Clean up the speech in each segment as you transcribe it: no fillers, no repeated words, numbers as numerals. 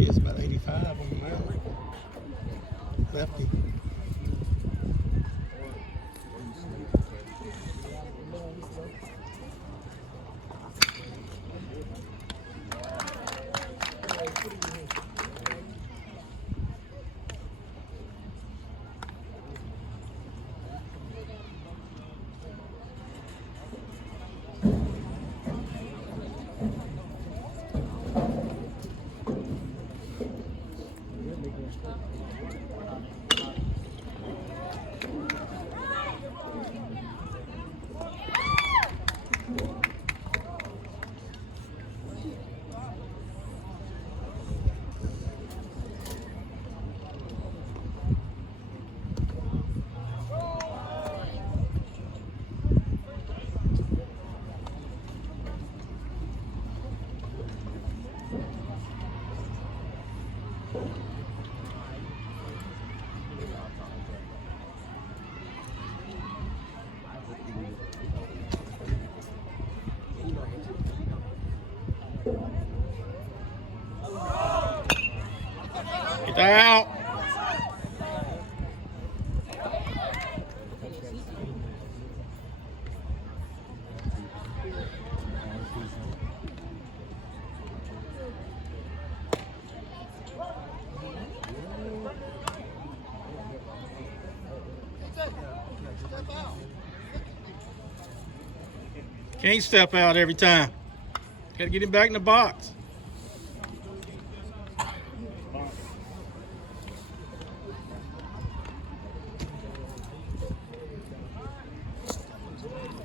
kid's about 85 on the mound. Lefty. Get out. Can't step out every time. Got to get him back in the box.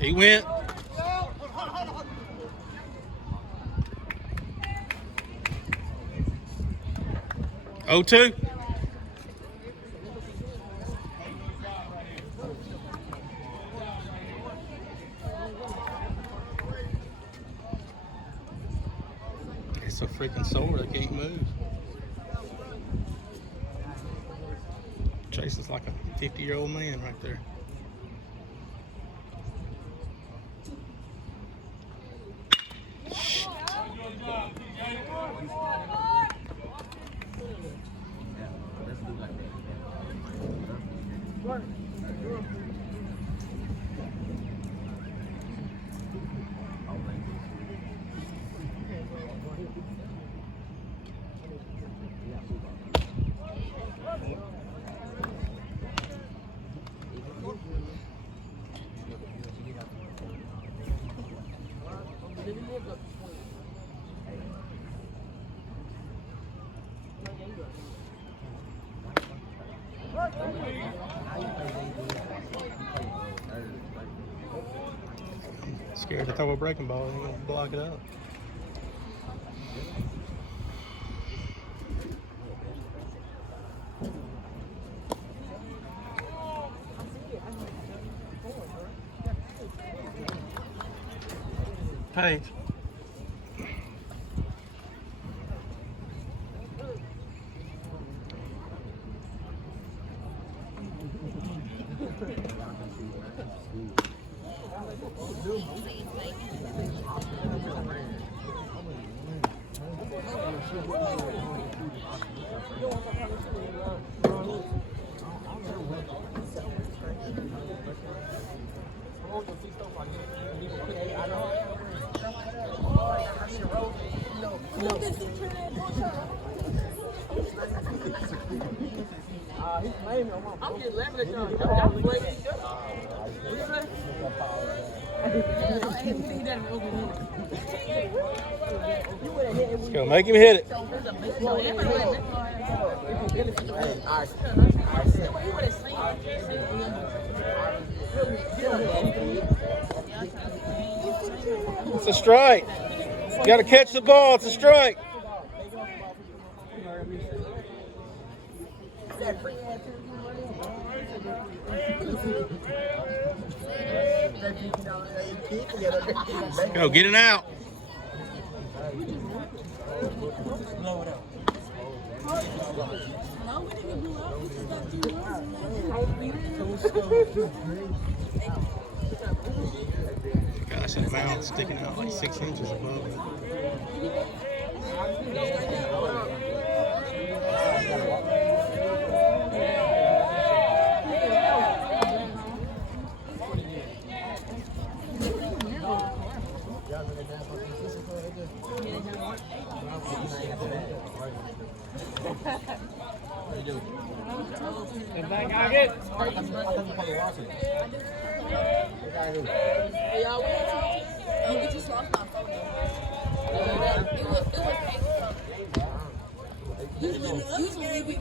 He went. Oh, 2. It's so freaking sore they can't move. Jason's like a 50-year-old man right there. Scared to throw a breaking ball, you're gonna block it up. Page. I'm just laughing at y'all. Y'all play each other. What you say? Let's go, make him hit it. It's a strike. You got to catch the ball. It's a strike. Go, get it out. Gosh, his mouth's sticking out like 6 inches above it. Usually we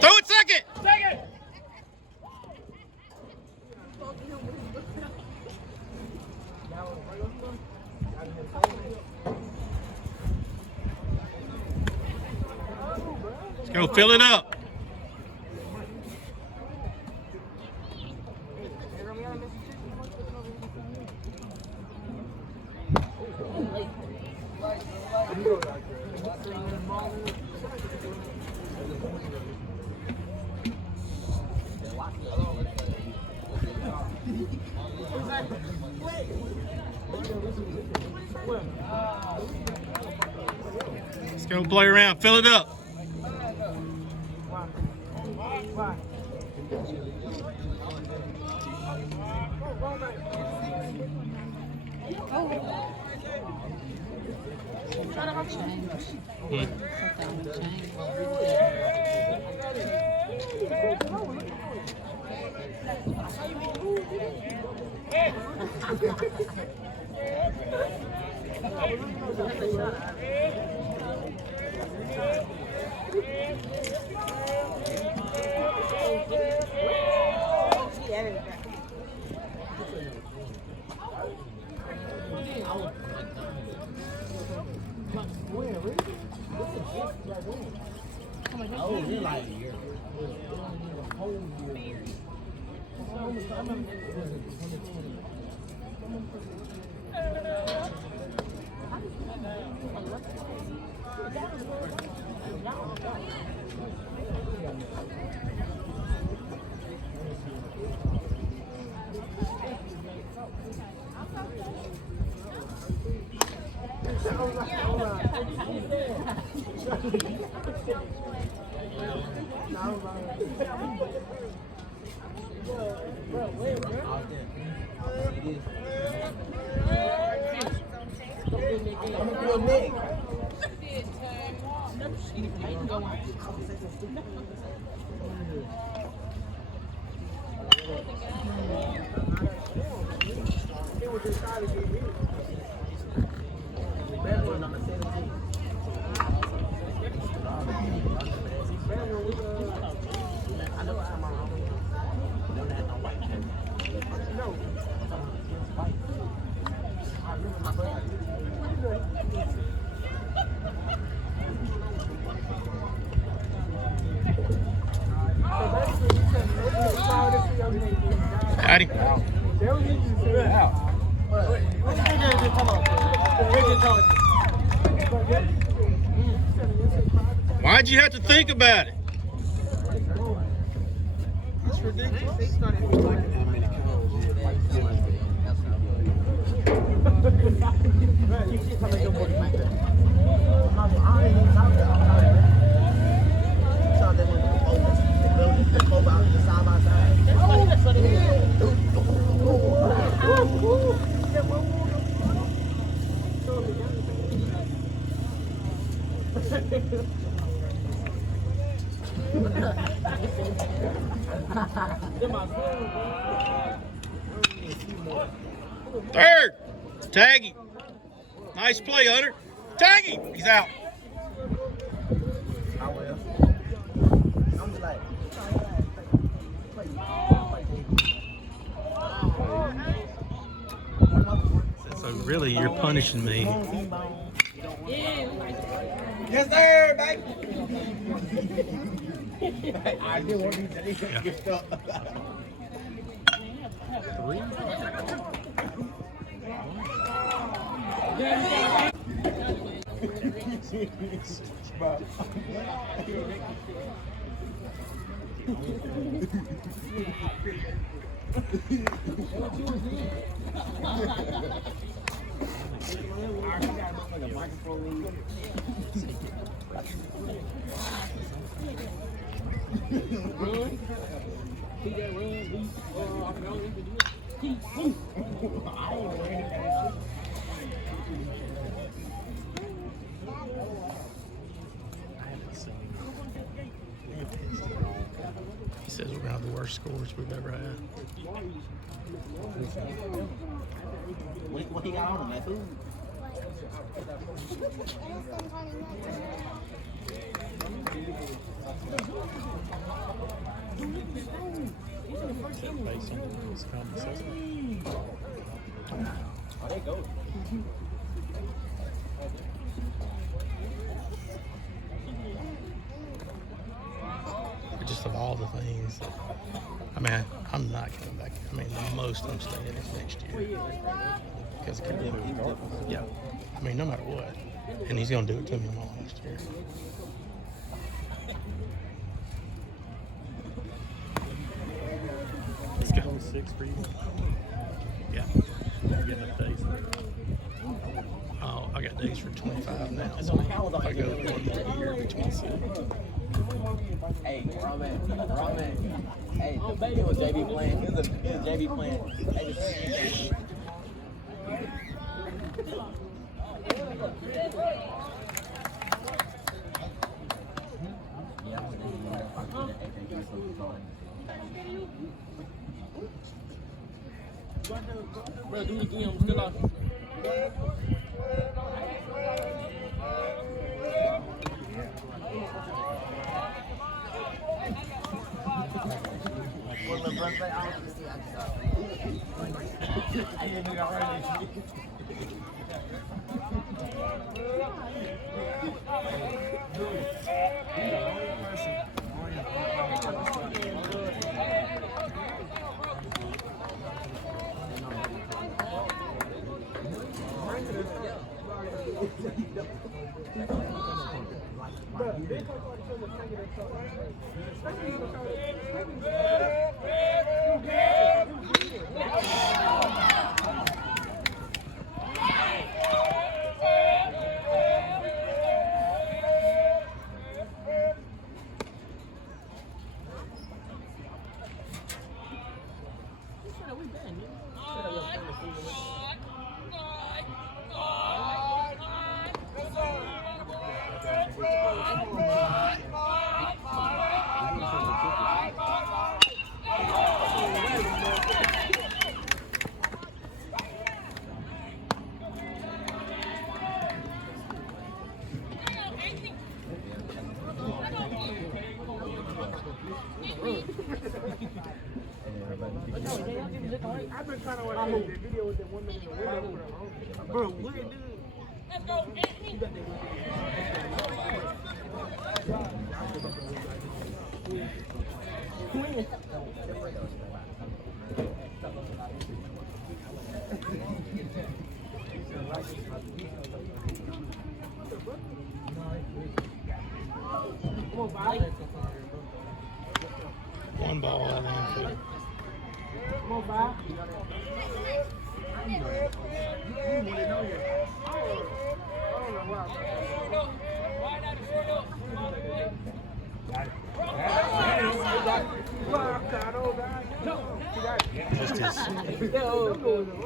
Throw it second. Let's go fill it up. Let's go play around, fill it up. Got him. Why'd you have to think about it? That's ridiculous. Third. Tag him. Nice play, Hunter. Tag him. He's out. So really, you're punishing me. Yes, sir, baby. I didn't want you to get stuck. Three? He says we're gonna have the worst scores we've ever had. What he got on him, that food? Oh, they go. Just of all the things, I mean, I'm not coming back. I mean, the most I'm staying is next year. Because yeah, I mean, no matter what. And he's going to do it to me all next year. Let's go 6 for you. Yeah. You're getting the days. Oh, I got days for 25 now. So if I go 1 more year, it'll be 26. Hey, Ramen. Hey, he was JV playing. He was JV playing. Hey, Bro, do it again. I'm still out. I've been trying to watch that video with that woman in the window for a bro, what dude? Let's go, One ball out of infield. Come on, Bob.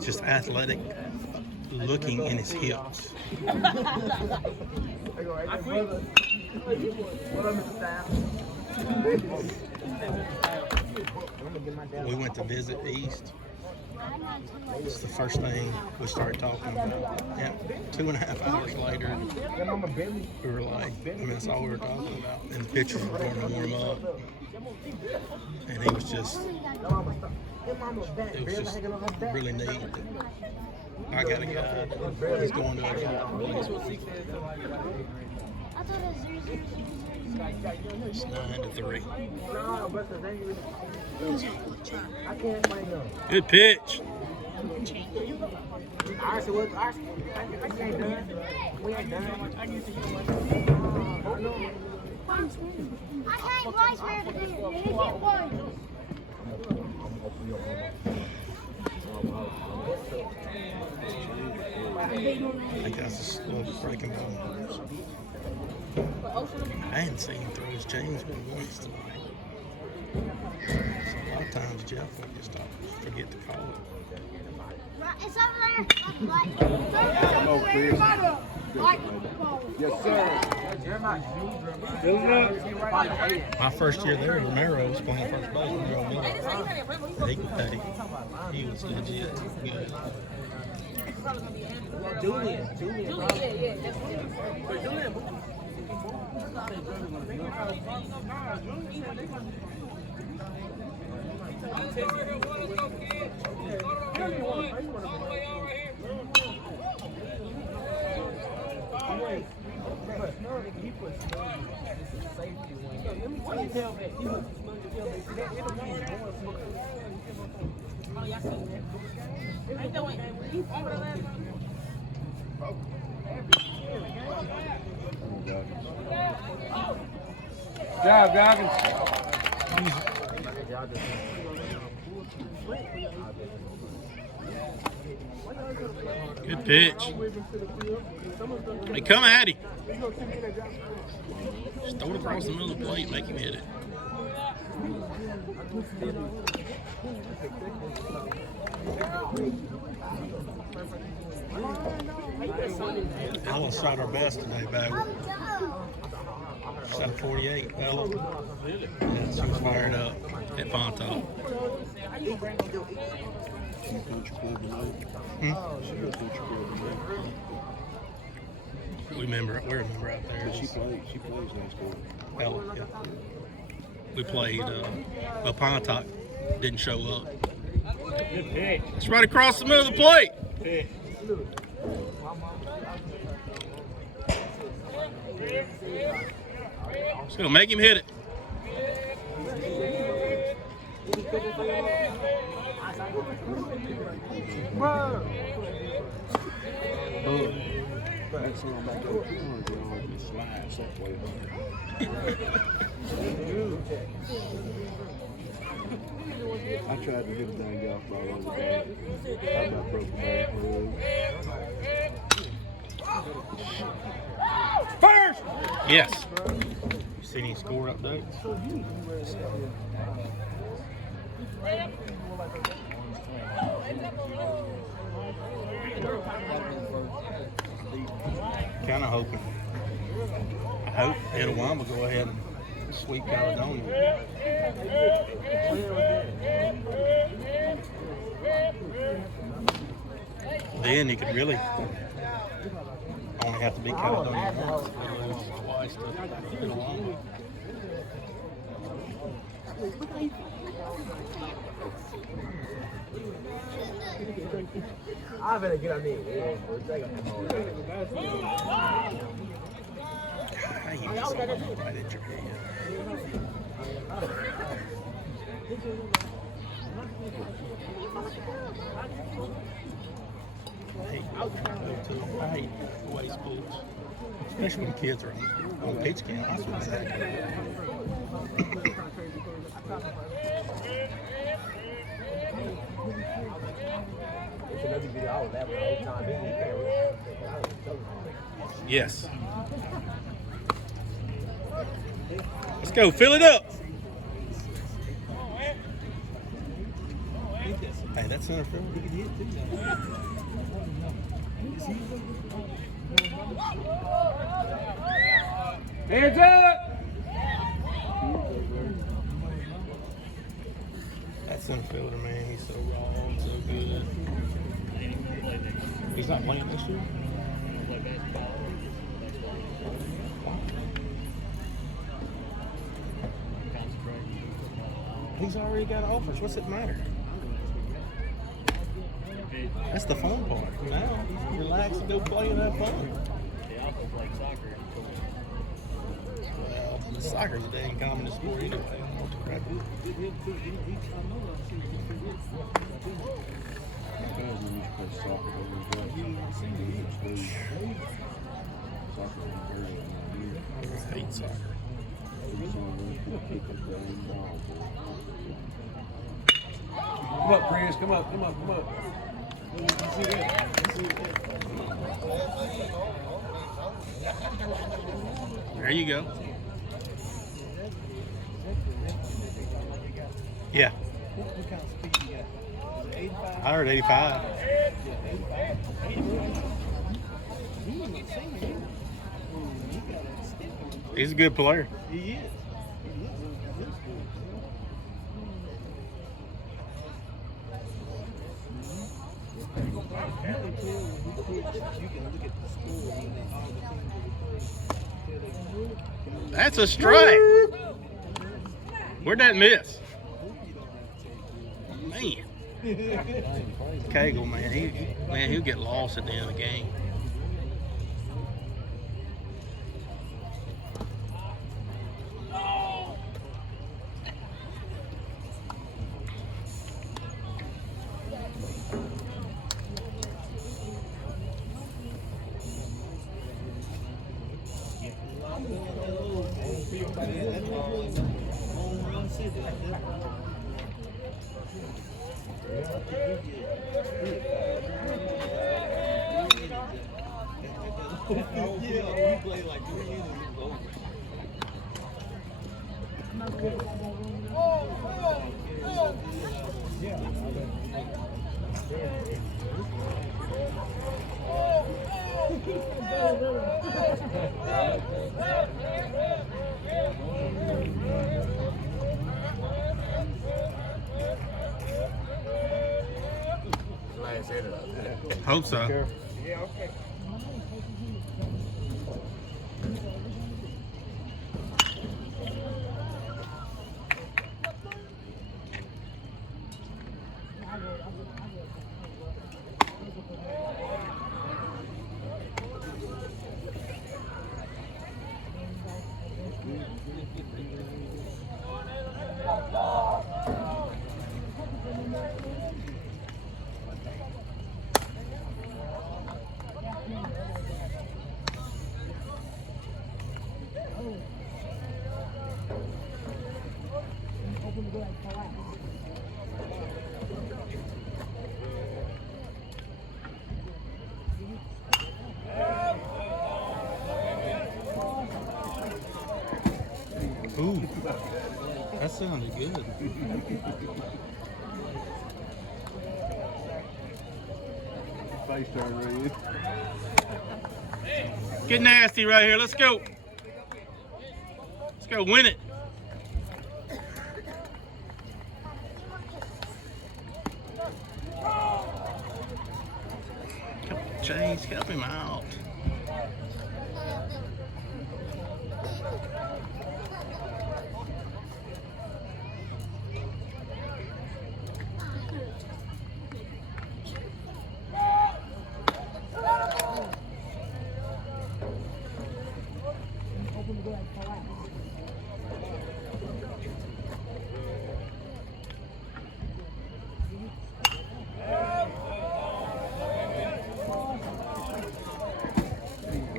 Just athletic looking in his hips. We went to visit East. It's the first thing we started talking about. Yeah, 2.5 hours later, we were like, I mean, that's all we were talking about. And the pitchers were going to warm up. And he was just, it was just really neat. I got a guy, he's going to a guy. It's 9-3. Good pitch. Alright, so what? Alright, I ain't done. We ain't done. I need to use my. I can't rice where it is. I think that's a slow breaking ball. I hadn't seen him throw his chains but once tonight. So a lot of times Jeff would just forget to call it. It's over there. Yes, sir. My first year there, Romero was playing first base. Romero Miller. He was legit good. Julian. Job, Goggins. Good pitch. Hey, come at him. Just throw it across the middle of the plate, make him hit it. Ella shot her best today, Bagwell. Shot 48, Ella. Yeah, she was fired up at Pontotoc. We remember out there. She plays next door. Ella, yeah. We played, Pontotoc didn't show up. It's right across the middle of the plate. Just gonna make him hit it. That's on back up. It slides that way. I tried to get the dang golf ball over there. I got broken back. First! Yes. You see any score updates? Kind of hoping. I hope Etowah will go ahead and sweep Caledonia. Then you could really only have to beat Caledonia once. They'll lose twice to Etowah. I better get on me. How you miss something right at your head? I hate away schools, especially when kids are on pitch camp. That's what exactly. Yes. Let's go. Fill it up. Hey, that's center field. He can hit too. Hands up! That center fielder, man, he's so raw and so good. He's not playing this year? He's already got offers. What's it matter? That's the fun part. Now, relax and go play and have fun. Well, soccer's a dang common sport anyway. cousin used to play soccer over his dad. He was in school. Soccer was very I hate soccer. Come up, Chris. Come up. You see that? There you go. Yeah. What kind of speed you got? Is it 85? I heard 85. He's a good player. He is. He looks good. You can look at the score when they all the teams that they That's a strike. Where'd that miss? Man. Cagle, man. He'll get lost at the end of the game. Yeah, we played like 3 years and it was over. Hope so. Yeah, okay. Ooh, that sounded good. Face turn right here. Get nasty right here. Let's go. Let's go win it. Come on, Chase, help him out.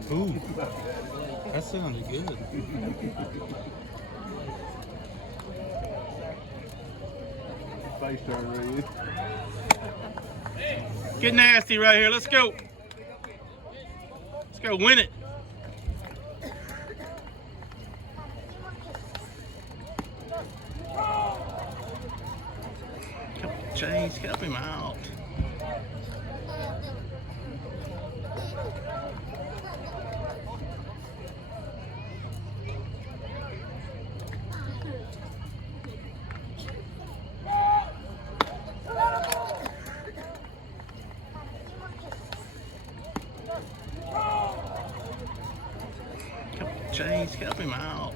Ooh, that sounded good. Face turn right here. Get nasty right here. Let's go. Let's go win it. Come on, Chase, help him out. Come on, Chase, help him out.